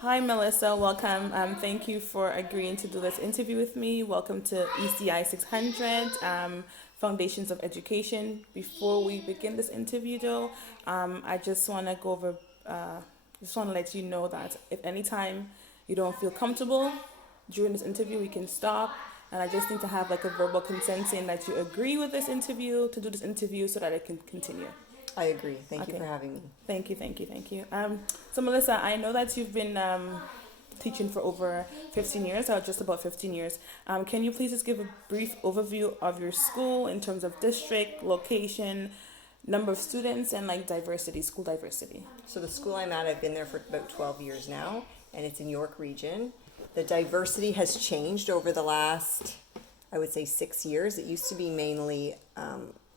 Hi, Melissa. Welcome. Thank you for agreeing to do this interview with me. Welcome to ECI 600, Foundations of Education. Before we begin this interview, though, I just want to go over, just want to let you know that if anytime you don't feel comfortable during this interview, we can stop. And I just need to have like a verbal consent saying that you agree with this interview, to do this interview so that I can continue. I agree. Thank you Okay. for having me. Thank you. So Melissa, I know that you've been teaching for over 15 years, or just about 15 years. Can you please just give a brief overview of your school in terms of district, location, number of students, and like diversity, school diversity? So the school I'm at, I've been there for about 12 years now, and it's in York Region. The diversity has changed over the last, I would say, 6 years. It used to be mainly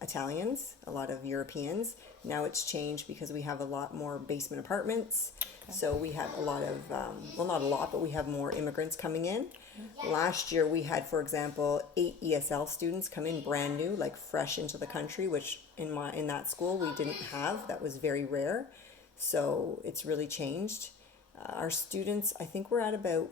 Italians, a lot of Europeans. Now it's changed because we have a lot more basement apartments. Okay. So we have a lot of, well, not a lot, but we have more immigrants coming in. Last year we had, for example, 8 ESL students come in brand new, like fresh into the country, which in that school we didn't have. That was very rare. So it's really changed. Our students, I think we're at about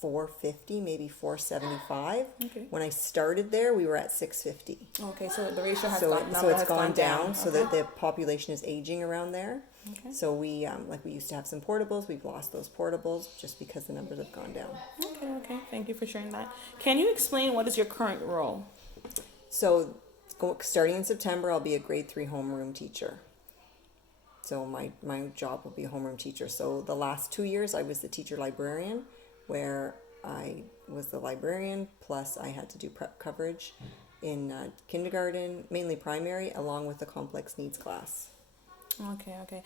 450, maybe 475. Okay. When I started there, we were at 650. Okay, so the ratio has So gone, it, so number it's has gone down, so Okay. that the population is aging around there. Okay. So we like we used to have some portables. We've lost those portables just because the numbers have gone down. Okay. Thank you for sharing that. Can you explain what is your current role? So starting in September, I'll be a grade 3 homeroom teacher. So my job will be a homeroom teacher. So the last 2 years, I was the teacher librarian, where I was the librarian, plus I had to do prep coverage in kindergarten, mainly primary, along with the complex needs class. Okay.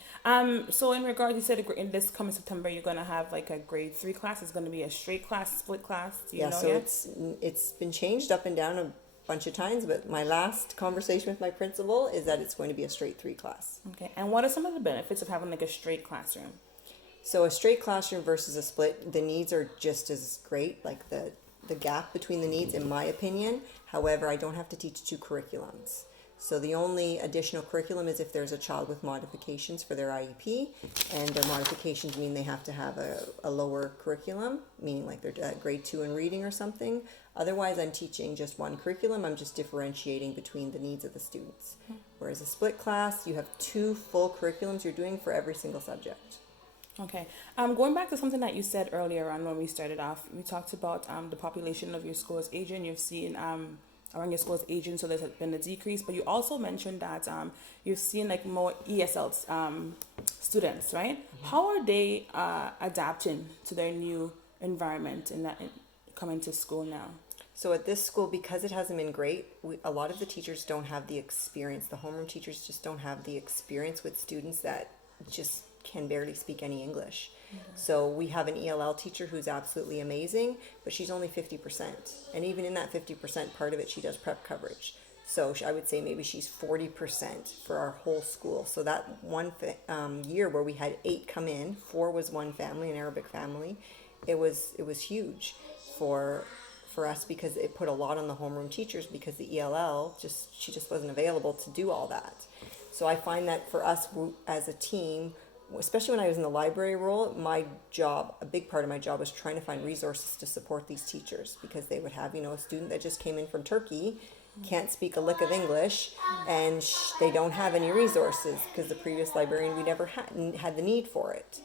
So in regard, you said in this coming September, you're gonna have like a grade 3 class. It's gonna be a straight class, split class. Do you Yeah, know so yet? it's been changed up and down a bunch of times, but my last conversation with my principal is that it's going to be a straight 3 class. Okay. And what are some of the benefits of having like a straight classroom? So a straight classroom versus a split, the needs are just as great, like the gap between the needs, in my opinion. However, I don't have to teach 2 curriculums. So the only additional curriculum is if there's a child with modifications for their IEP, and their modifications mean they have to have a lower curriculum, meaning like they're at grade 2 in reading or something. Otherwise, I'm teaching just one curriculum. I'm just differentiating between the needs of the students. Whereas a split class, you have 2 full curriculums you're doing for every single subject. Okay. Going back to something that you said earlier on when we started off, we talked about the population of your school is aging. You've seen around your school is aging, so there's been a decrease. But you also mentioned that you've seen like more ESL students, right? How are they adapting to their new environment and coming to school now? So at this school, because it hasn't been great, a lot of the teachers don't have the experience. The homeroom teachers just don't have the experience with students that just can barely speak any English. So we have an ELL teacher who's absolutely amazing, but she's only 50%. And even in that 50%, part of it, she does prep coverage. So I would say maybe she's 40% for our whole school. So that one year where we had 8 come in, 4 was one family, an Arabic family. It was huge for us, because it put a lot on the homeroom teachers, because the ELL she just wasn't available to do all that. So I find that for us as a team, especially when I was in the library role, a big part of my job was trying to find resources to support these teachers, because they would have, a student that just came in from Turkey, can't speak a lick of English, and they don't have any resources, because the previous librarian, we never had the need for it.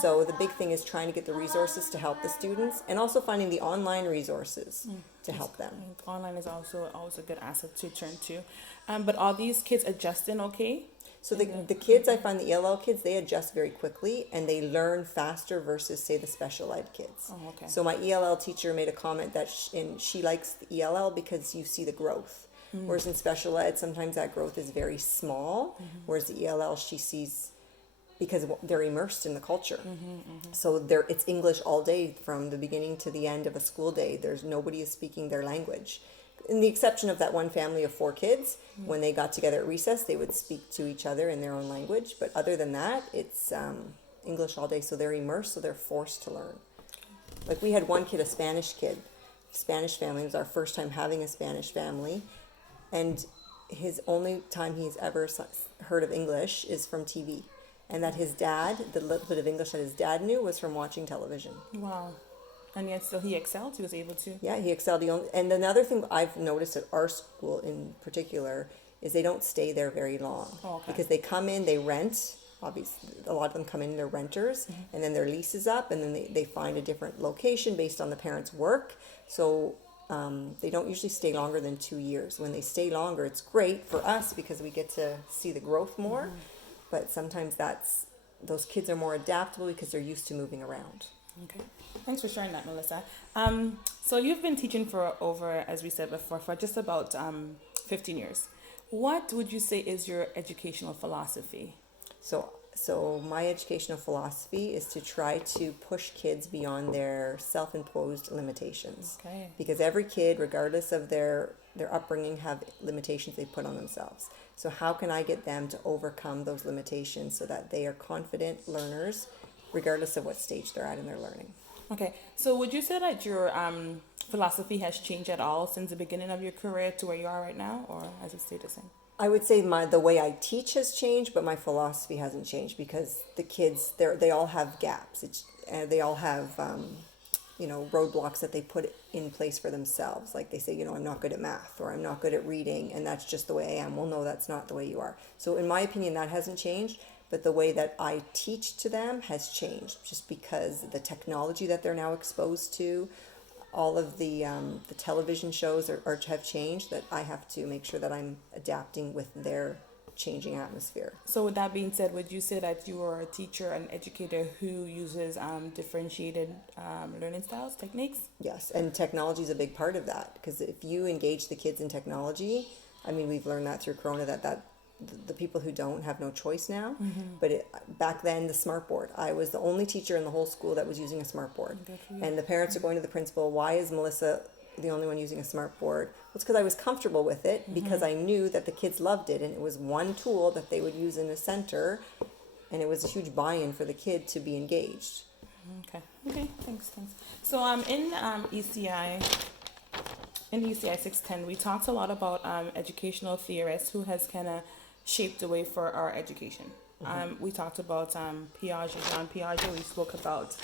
So the big thing is trying to get the resources to help the students, and also finding the online resources to help them. Online is also always a good asset to turn to. But are these kids adjusting okay? So the kids, I find the ELL kids, they adjust very quickly, and they learn faster versus, say, the special ed kids. Oh, okay. So my ELL teacher made a comment that she likes the ELL because you see the growth. Whereas in special ed, sometimes that growth is very small, whereas the ELL she sees, because they're immersed in the culture. So it's English all day from the beginning to the end of a school day. Nobody is speaking their language. In the exception of that one family of 4 kids, when they got together at recess, they would speak to each other in their own language. But other than that, it's English all day. So they're immersed, so they're forced to learn. Like we had one kid, a Spanish kid, Spanish family. It was our first time having a Spanish family. And his only time he's ever heard of English is from TV. and that his dad, the little bit of English that his dad knew, was from watching television. Wow. And yet still he excelled. He was able to. Yeah, he excelled. And another thing I've noticed at our school in particular is they don't stay there very long. Oh, okay. Because they come in, they rent. Obviously, a lot of them come in, they're renters, and then their lease is up, and then they find a different location based on the parents' work. So they don't usually stay longer than 2 years. When they stay longer, it's great for us because we get to see the growth more. But sometimes those kids are more adaptable because they're used to moving around. Okay. Thanks for sharing that, Melissa. So you've been teaching for over, as we said before, for just about 15 years. What would you say is your educational philosophy? So my educational philosophy is to try to push kids beyond their self-imposed limitations. Okay. Because every kid, regardless of their upbringing, have limitations they put on themselves. So how can I get them to overcome those limitations so that they are confident learners, regardless of what stage they're at in their learning? Okay. So would you say that your philosophy has changed at all since the beginning of your career to where you are right now, or has it stayed the same? I would say the way I teach has changed, but my philosophy hasn't changed because the kids, they all have gaps. They all have, roadblocks that they put in place for themselves. Like they say, I'm not good at math, or I'm not good at reading, and that's just the way I am. Well, no, that's not the way you are. So in my opinion, that hasn't changed, but the way that I teach to them has changed just because the technology that they're now exposed to, all of the television shows have changed, that I have to make sure that I'm adapting with their changing atmosphere. So with that being said, would you say that you are a teacher, an educator who uses differentiated learning styles, techniques? Yes, and technology is a big part of that, because if you engage the kids in technology, I mean, we've learned that through Corona that the people who don't have no choice now. But back then, the smart board, I was the only teacher in the whole school that was using a smart board. And the parents are going to the principal, why is Melissa the only one using a smart board? Well, it's because I was comfortable with it, because I knew that the kids loved it, and it was one tool that they would use in a center, and it was a huge buy-in for the kid to be engaged. Okay, thanks. So in ECI 610, we talked a lot about educational theorists who has kind of shaped the way for our education. We talked about John Piaget. We spoke about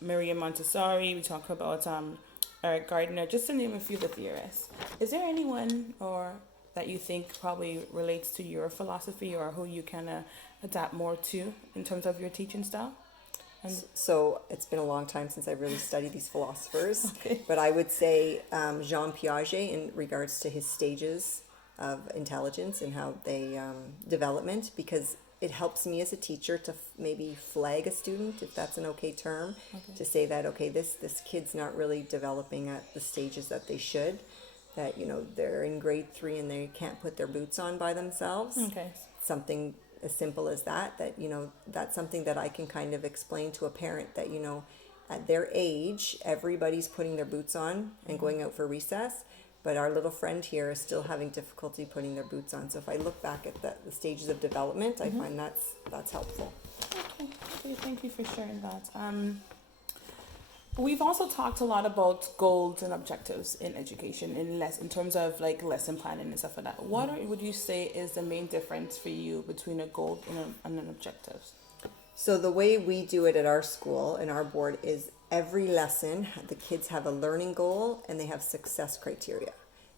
Maria Montessori. We talked about Eric Gardner, just to name a few of the theorists. Is there anyone that you think probably relates to your philosophy, or who you kind of adapt more to in terms of your teaching style? So it's been a long time since I've really studied these philosophers, Okay. but I would say Jean Piaget in regards to his stages of intelligence and how they development, because it helps me as a teacher to maybe flag a student, if that's an okay term, to say that, okay, this kid's not really developing at the stages that they should, that, they're in grade 3 and they can't put their boots on by themselves. Okay. Something as simple as that that's something that I can kind of explain to a parent that, at their age, everybody's putting their boots on and going out for recess, but our little friend here is still having difficulty putting their boots on. So if I look back at the stages of development, I find that's helpful. Okay, thank you for sharing that. We've also talked a lot about goals and objectives in education, in terms of like lesson planning and stuff like that. What would you say is the main difference for you between a goal and an objective? So the way we do it at our school and our board is every lesson, the kids have a learning goal and they have success criteria.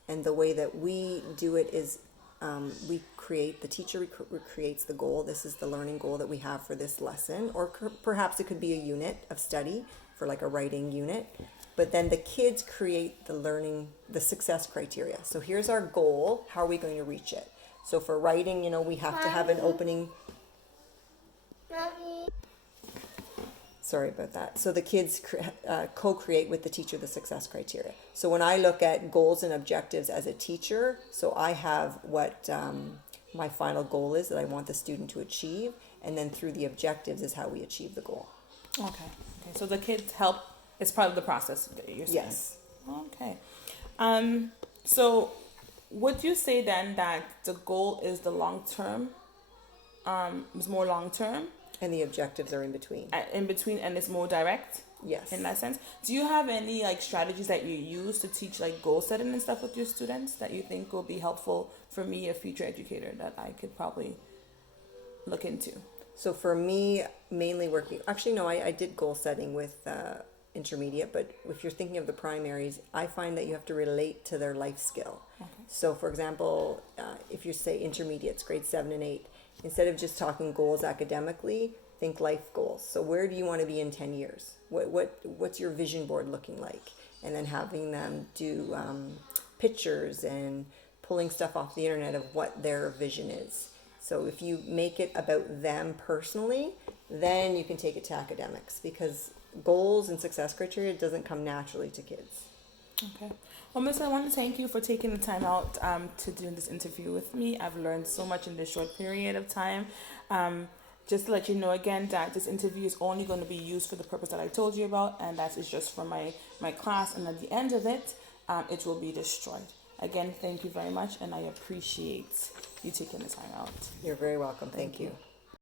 And the way that we do it is the teacher creates the goal. This is the learning goal that we have for this lesson, or perhaps it could be a unit of study for like a writing unit. But then the kids create the success criteria. So here's our goal. How are we going to reach it? So for writing, we have to have an opening. Sorry about that. So the kids co-create with the teacher the success criteria. So when I look at goals and objectives as a teacher, so I have what my final goal is that I want the student to achieve, and then through the objectives is how we achieve the goal. Okay. So the kids help. It's part of the process, you're saying? Yes. Okay. So would you say then that the goal is the long term? Is more long term? And the objectives are in between. In between, and it's more direct. Yes. In that sense, do you have any like strategies that you use to teach like goal setting and stuff with your students that you think will be helpful for me, a future educator, that I could probably look into? So for me, mainly working, actually, no, I did goal setting with intermediate, but if you're thinking of the primaries, I find that you have to relate to their life skill. Okay. So for example, if you say intermediates, grade 7 and 8, instead of just talking goals academically, think life goals. So where do you want to be in 10 years? What's your vision board looking like? And then having them do pictures and pulling stuff off the internet of what their vision is. So if you make it about them personally, then you can take it to academics, because goals and success criteria doesn't come naturally to kids. Okay. Well, Miss, I want to thank you for taking the time out to do this interview with me. I've learned so much in this short period of time. Just to let you know again that this interview is only going to be used for the purpose that I told you about, and that is just for my class. And at the end of it, it will be destroyed. Again, thank you very much, and I appreciate you taking the time out. You're very welcome. Thank you.